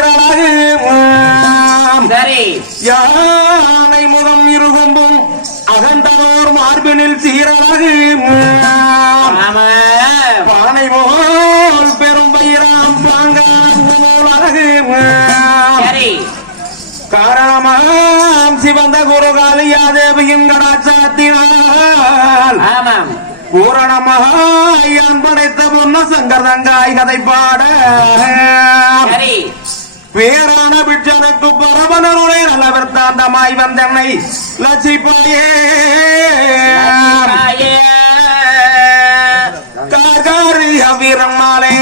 திரளாக யானை முதம் இருகும்பும் அகண்டனோர் மார்பினில் சீரழகு பானை போல் பெரும் பயிராம் பாங்காலகு காரணமாம் சிவந்த குரு காளியாதேவியின் கடாச்சாத்தினால் பூரணமாக படைத்த முன்ன சங்கர் தங்காய் கதை பாட பேரான பிட்சனுக்கு பரவனருடைய நல்ல விற்தாந்தமாய் வந்தனை லட்சிப்பாயே காகாரிய வீரம்மாலே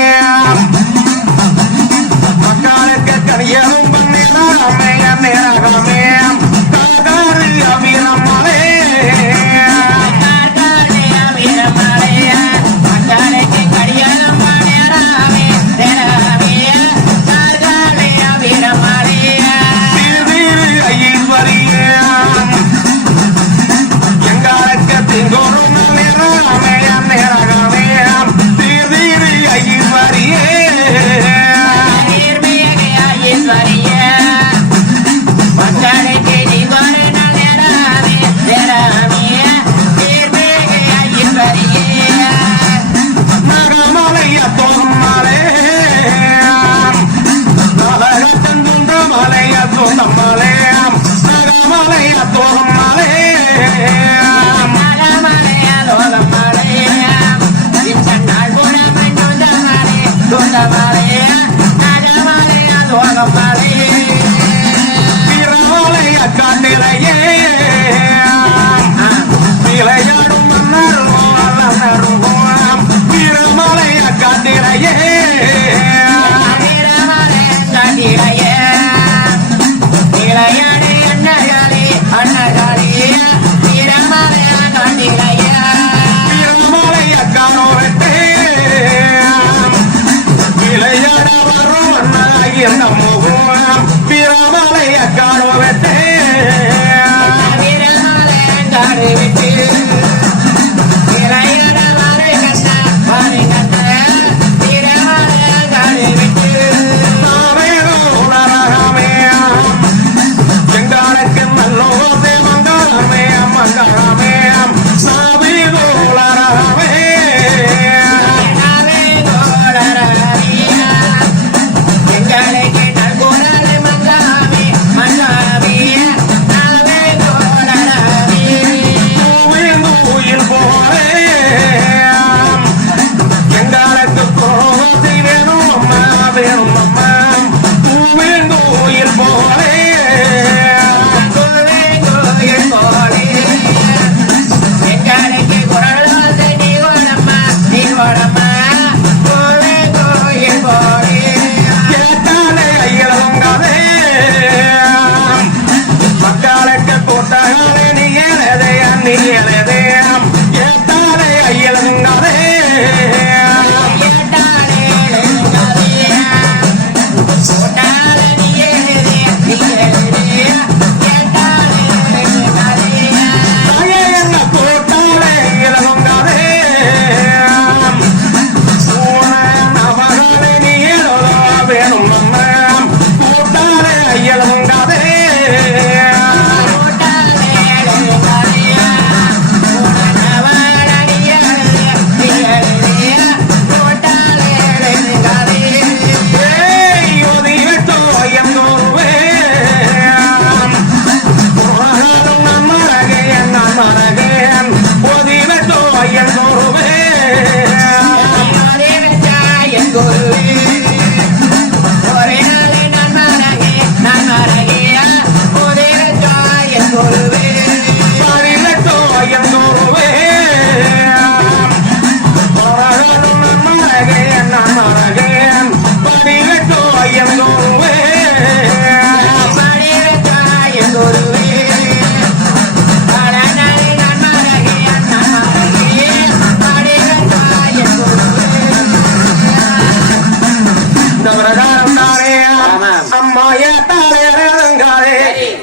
மக்காலுக்கு கரியலும் பண்ணேதான் அம்மையா Amen.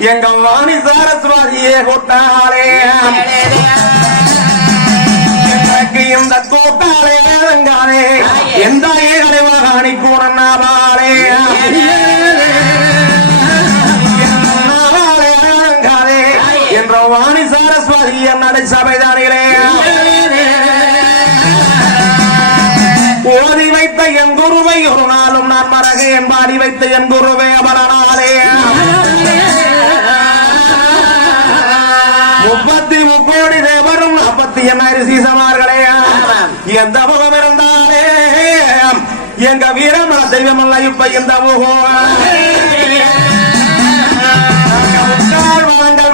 எங்கள் வாணி சரஸ்வதியே கொட்டாளே எனக்கு இந்த கோட்டாளே வேதங்காலே எந்த ஏகலை மகாணி கூடனாவாளே என்ற வாணி சரஸ்வதி என்னடை சபை தானிகளே ஓதி வைத்த என் குருவை ஒரு நாளும் நான் மறக என் பாடி வைத்த என் குருவை அபரனால் எந்த முகம் இருந்தாலே எங்க வீரமல தெய்வம் அல்ல இப்ப இந்த முகம்.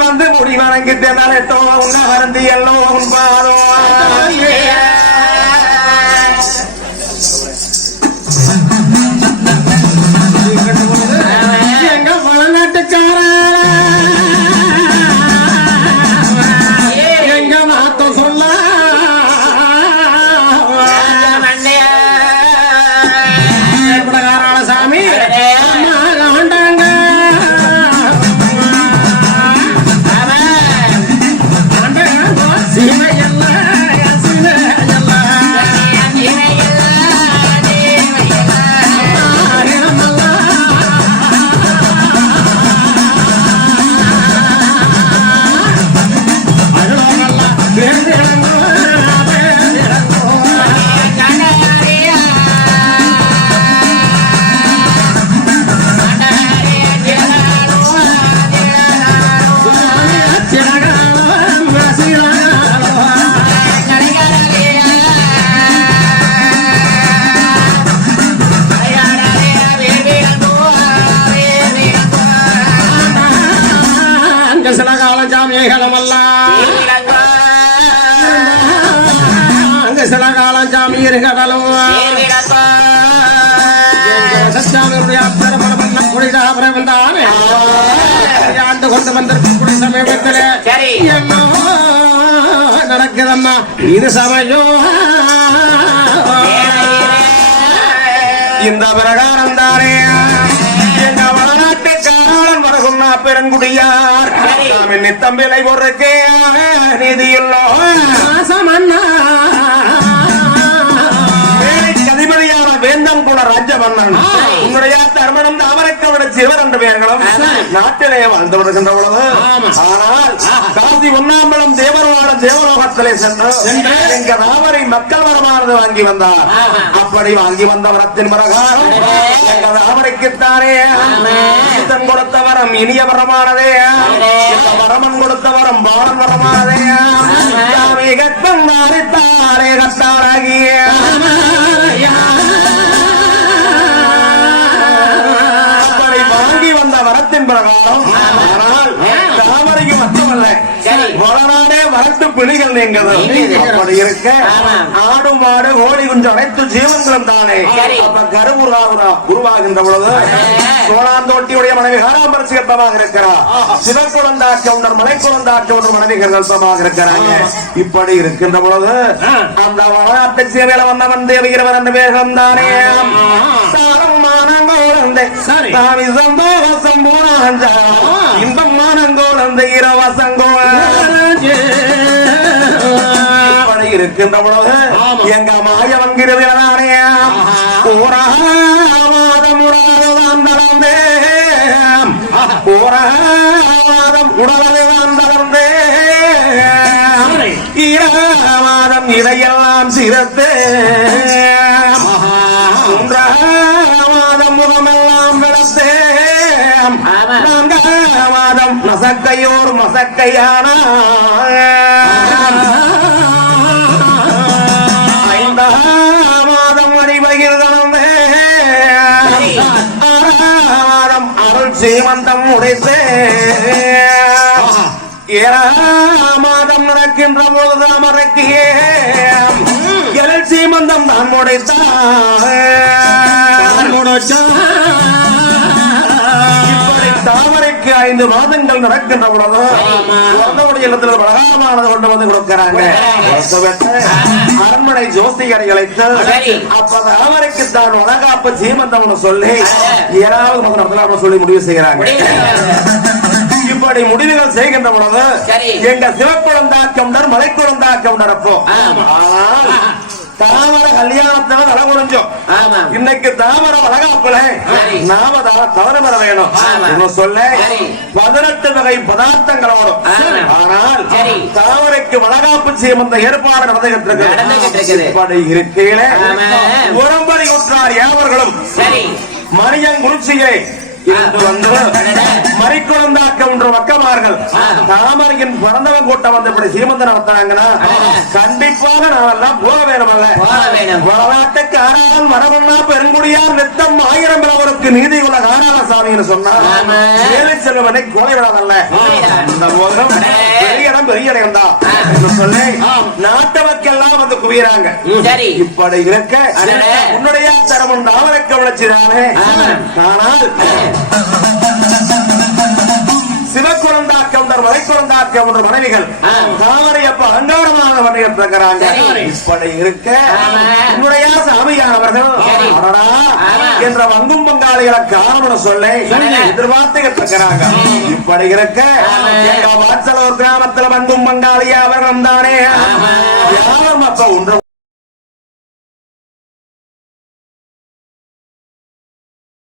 வந்து முடி வணங்கிட்டு நலட்டோ உன்ன வருந்தி எல்லோ உன் பாதோ காலம் ஜாமியர்களும் சச்சாமியுடைய அப்பரமண பண்ண குடிதாபரம் வந்தானே ஆண்டு கொண்டு வந்திருக்கக்கூடிய சமீபத்திலே என்ன நடக்குதம்மா இது சமயம் இந்த பிரகாரம் தானே எங்க வடநாட்டு காரணம் வருகுன்னா பெருங்குடியார் சரி. நாம் நித்தம் விலை வேந்தம் குல ராஜ மன்னன் சரி. உன்னுடைய தர்மணம் தாமரைக்கவிட சிறுவர் என்ற பெயர்களும். நாட்டிலே வாழ்ந்து வருகின்ற ஆமா. ஆனால் காசி ஒன்னாம்பலம் தேவரவாட தேவலோகத்திலே சென்று எங்க ராமரை மக்கள் வரமானது வாங்கி வந்தார். அப்படி வாங்கி வந்த வரத்தின் பிரகாரம். எங்க ராமரைக்குத்தானே. ஈசன் கொடுத்த வரம் இனிய வரமானதே வரமன் கொடுத்த வரம் பாலன் வரமானதே சாமி கட்டம் தாரே கத்தாராகிய பிரகாரம் ஆனால் தாமரைக்கு மட்டுமல்ல. வளநாடே வரட்டு பிணிகள் நீங்கது. அப்படி இருக்க. ஆடு மாடு கோழி குஞ்சு அனைத்து ஜீவன்களும் தானே. அப்ப கரு உருவாகுறா உருவாகின்ற பொழுது சோழாந்தோட்டியுடைய மனைவி ஹாராம்பரசி கர்ப்பமாக இருக்கிறார்? சிவக்குழந்தா கவுண்டர் மலைக்குழந்தா கவுண்டர் மனைவி கர்ப்பமாக இருக்கிறாங்க. இப்படி இருக்கின்ற பொழுது அந்த வளநாட்டு சேவையில வந்தவன் தேவகிரவன் என்ற பேர்கள் தானே. சரி. தாவி சந்தோஷம் போனாஞ்ச. இன்பம் மானங்கோழந்தை இரவசங்கோழ இருக்கின்ற பொழுது. எங்க மாயவன் கிருவியனானே ஓராமாதம் உடலதான் தளர்ந்தே ஓராமாதம் உடலதான் தளர்ந்தே சரி. ஈரமாதம் இதையெல்லாம் சிரத்தே மசக்கையோர் மசக்கையான? மாதம். ஆறாம் மாதம் அருள் சீமந்தம் உடைத்தே ஏழாம் மாதம் நடக்கின்ற போது அமரக்கியே எழில் சீமந்தம் தான் உடைத்தான் இப்படி தாமரைக்கு ஐந்து மாதங்கள் நடக்கின்ற பொழுது உறந்தவுடைய இல்லத்தில் பிரகாரமானது கொண்டு வந்து கொடுக்கிறாங்க. அரண்மனை ஜோசிகரை அழைத்து. அப்ப தாமரைக்கு தான் வளகாப்பு சீமந்தம்னு சொல்லி ஏழாவது முதல் நடத்தலாம் சொல்லி முடிவு செய்கிறாங்க. இப்படி முடிவுகள் செய்கின்ற பொழுது. எங்க கவுண்டர் அப்போ ஆமா. ஆனால் தாமர கல்யாணத்துல தலை குறைஞ்சோம். இன்னைக்கு தாமர வளகாப்புல சரி. நாம தவறு பெற வேணும் சொல்ல. பதினெட்டு வகை பதார்த்தங்களோடும் ஆமா. சரி. தாமரைக்கு வளகாப்பு செய்யும் அந்த ஏற்பாடு நடந்துகிட்டு இருக்கையில ஆமா. உரம்படி உற்றார் யாவர்களும் மணியன் குளிர்ச்சியை இருந்து தாமரையின் பிறந்தவன் கூட்டம் வந்து இப்படி நடத்தாங்கன்னா கண்டிப்பாக நாமெல்லாம் போக வேணுமல்ல போக வேணும். வரலாற்றுக்கு ஆறால் மரபண்ணா பெருங்குடியார் நித்தம் ஆயிரம் பிறவருக்கு நீதி உள்ள காராளசாமின்னு சொன்னா ஆமா. ஏழை செல்வனை கொலை விடாதல்ல. இந்த இடம் பெரிய இடம் தான் சொல்லி நாட்டவர்க்கெல்லாம் வந்து குவியறாங்க. சரி. இப்படி இருக்க. உன்னுடைய தரமும் தாமரைக்க விளைச்சிடானே ஆமா. ஆனால் சிவக்குழந்தாக்கம் மலைக்குழந்தாக்கம் என்ற மனைவிகள். இருக்க. உன்னுடைய சாமியானவர்கள். என்ற வங்கும் பங்காளிகளை காரணம் சொல்ல இருக்கிறாங்க இப்படி இருக்க வாட்சலூர் கிராமத்துல வங்கும் பங்காளியா அவர்கள் தானே. யாரும் அப்ப ஒன்று